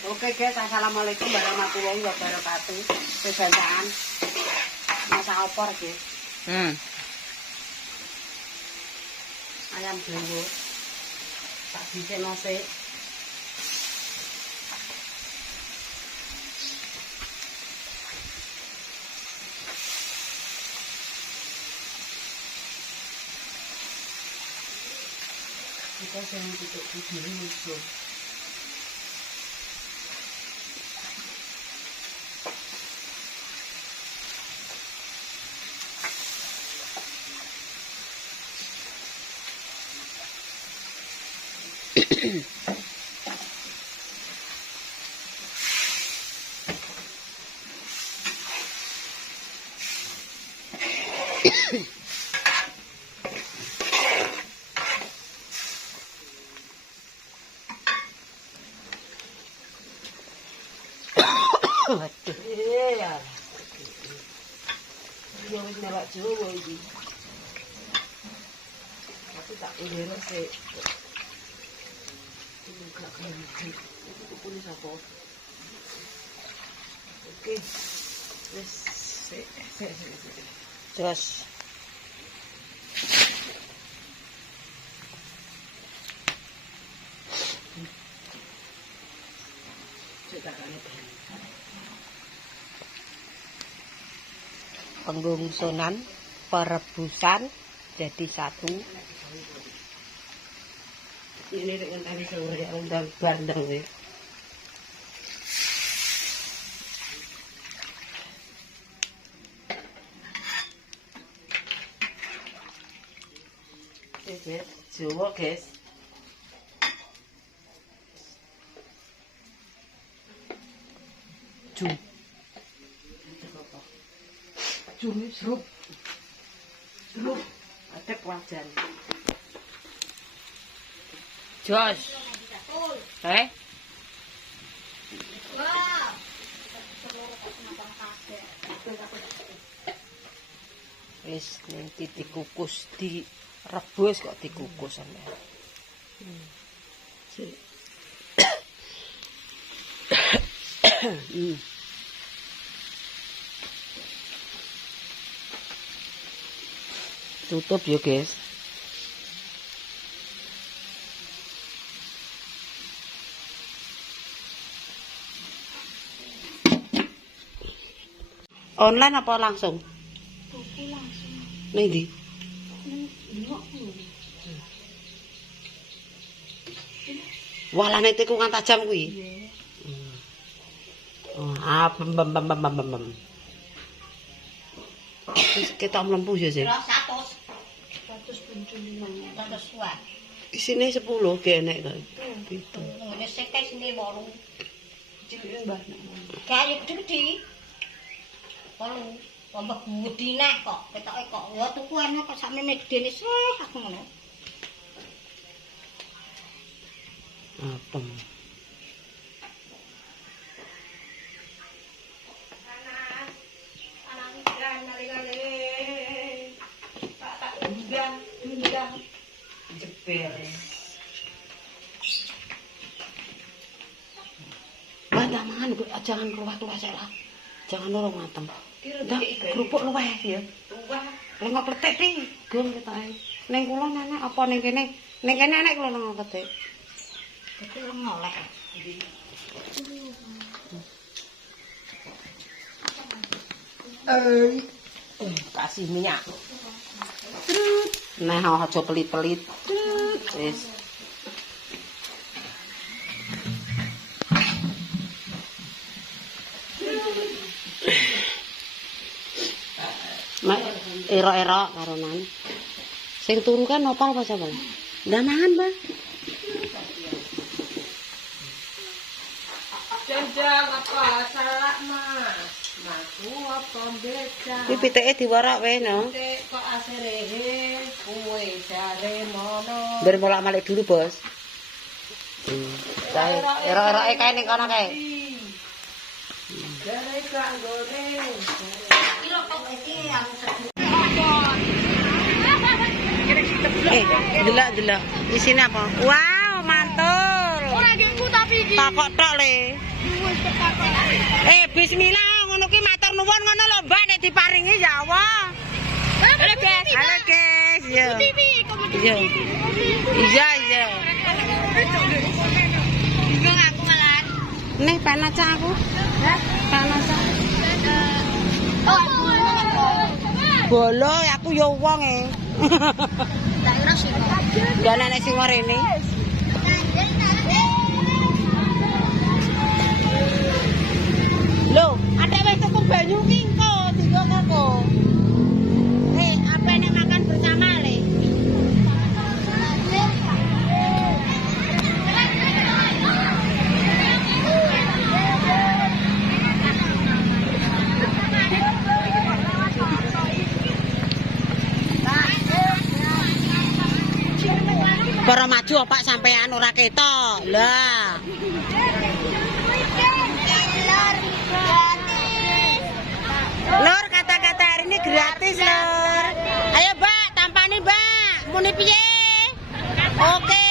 Oke guys, assalamualaikum warahmatullahi wabarakatuh. Kebantaan masak opor guys. Ayam bumbu. Tak bisa nasi. Kita jangan tutup dulu musuh. Waduh, ya. Yo wis melok Jawa iki. Aku tak ngene sik. Ini gak kaya itu punya sapa? Oke. Wis sik. Jos. Penggungsunan perebusan jadi satu. Ini dengan tadi sore undang bandeng ya. Oke, Jawa guys. Cumi serup ada wajan jos wis nanti dikukus direbus kok dikukus sampe tutup ya guys. Online apa langsung? Tuku langsung. Ning ndi? Walane tikungan tajam kuwi. Oh, bem. Wis ketok mlempu ya sih. 100 buah. Isine 10 ge enek to. Gitu. Ngene sik kae sini 8. Cilik mbah. Kayu gede. Kalau tambah gede neh kok, ketoke kok ya tukuane kok sakmene gedene sih aku ngono. Apem. Undang jeber. Banyak mangan jangan keluar saya lah. Jangan dorong mateng. Dah kerupuk luweh ya. Lengok kletik iki, gong ketoke. Ning kula nenek apa ning kene? Ning kene enek kula nang kletik. Itu ngolek. Kasih minyak. Nah, aja pelit-pelit. Wis. Mak erok-erok karonan. Sing turu kan nopal apa sapa? Ndak mangan, Mbak. Jajang apa salak Mas? Matu apa beca? Iki pitike diwarok wae no. Pitik kok asrehe kuwe jare mono. Bar molak-malik dulu, Bos. Erok-eroke kae ning kono kae. Jare gak goreng. Kilo kok iki yang Delok. Isine apa? Wow, mantul. ora gengku tapi iki. Takok tok le. Bismillah ngono ki matur nuwun ngono lho Mbak nek diparingi ya Allah. Halo guys. Halo guys. Iya. Iya. Iya iya. Bingung aku malah. Nih panas aku. Hah? Panas. Bolo aku yo wong e. Daerah sih. Dan nenek sing ngorene. Loh, ada wis tuku banyu ki engko digo koko. Apa nek makan bersama le? Para maju opak sampean ora ketok. Lah. Lur, kata-kata hari ini gratis, Lur. Ayo, Mbak, tampani, Mbak. Muni piye? Oke.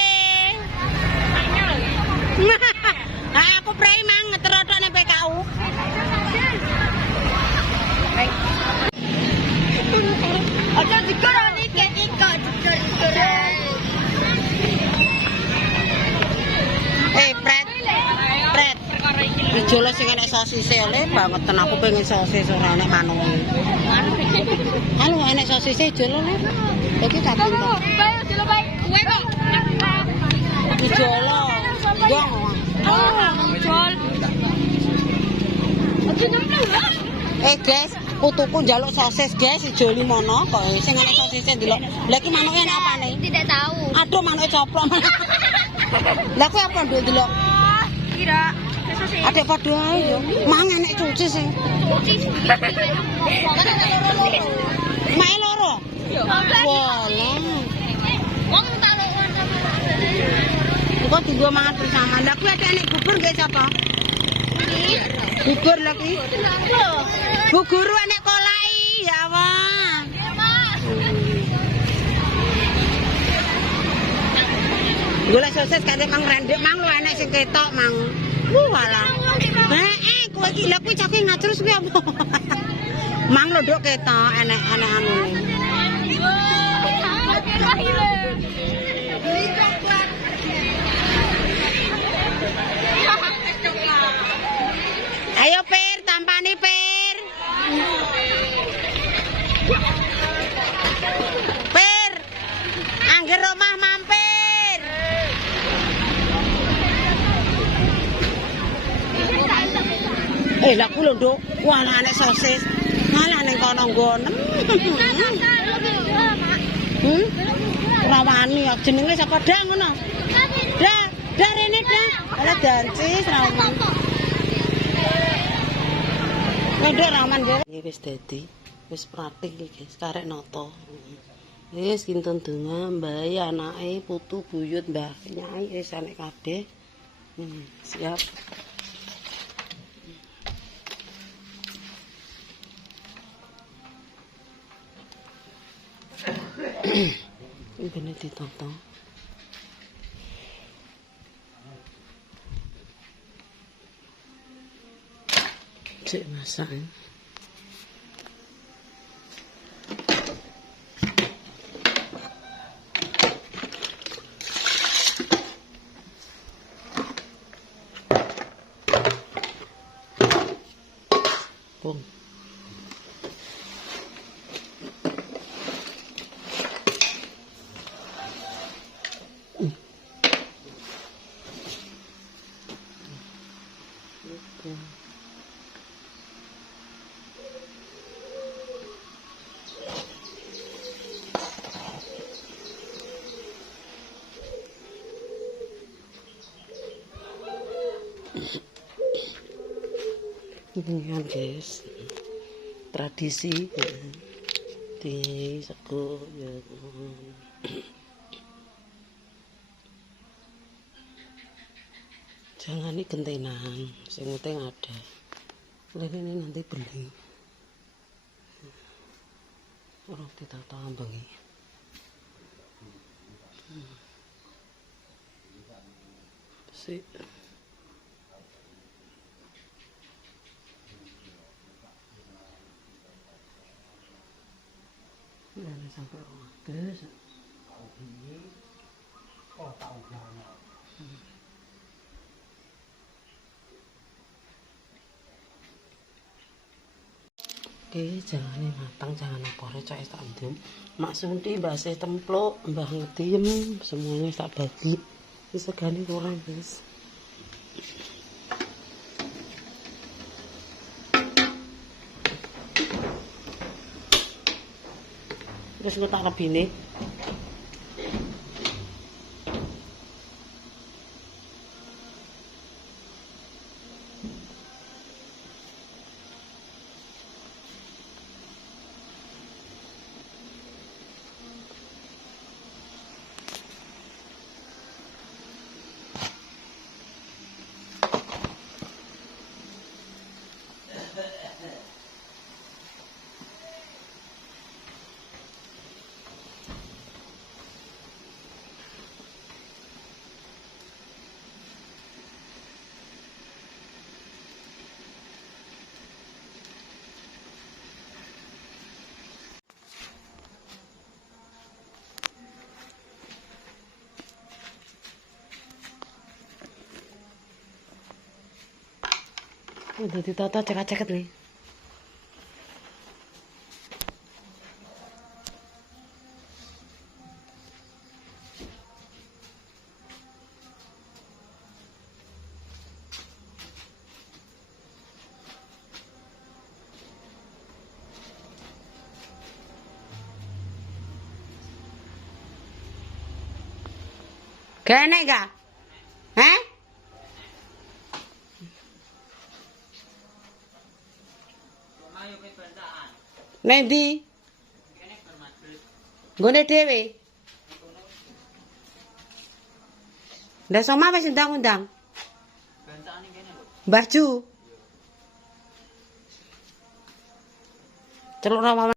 Aku prei mang ngeterotok ning PKU. Aja dikoroni iki kok dikoroni. Pret. Dijolo sing enek sosise le banget ten aku pengen sosis ora enek manuk. Halo enek sosise jolo le. Iki kaping to. Bae jolo bae. Kuwe kok. Dijolo. Dong. Jol. Aja nyemplung. Guys, putuku njaluk sosis guys joli mono kok sing enek sosise ndelok. Lah iki manuke enek apane? Tidak tahu. Aduh manuke coplok. Lah kuwi apa nduk ndelok? Kira ada padha ae yo. Mang enek cuci sing. Cuci. Mae loro. Walah. Wong tak loro. Kok digo mangan bersama. Lah kuwi enek bubur nggih sapa? Bubur lagi. Bubur enek kolai ya Allah. Golek sosis kate mang rendek mang lu enek sing ketok mang. Walah. Kowe iki lha kuwi cake ngajrus kuwi apa? Mang lho nduk ketok enek-enek anune. Ayo Per, tampani Per. Per. Angger omah mampir. Lah ku lho nduk, walah nek sosis. Malah ning kono nggonem. Ora wani jenenge sapa dak ngono. Dak rene dak. Ala dancis ra wani. Nduk raman nggih. Iki wis dadi, wis praktik iki guys, karek noto. Wis kinten donga mbae anake putu buyut Mbah Nyai wis enek kabeh. Siap. Ini ditonton. Cek masak. Bung. Ini kan guys tradisi di sego ya. Jangan ini gentenan, sing penting ada. Ini nanti beli. Orang ditata ambengi. Si sampai 200. Oh, tahu jangan. Oke, jangan matang, jangan apa recok tak ndem. Mak Sunti mbase templuk, mbah ngediem, semuanya tak bagi. Wis segane kurang, guys. Terus gue tak lebih nih. Udah ditata cekak-ceket nih. Gak enak gak? Hah? Nendi? Gone dhewe. Ndak sama wis undang-undang. Mbah Ju. Celuk ra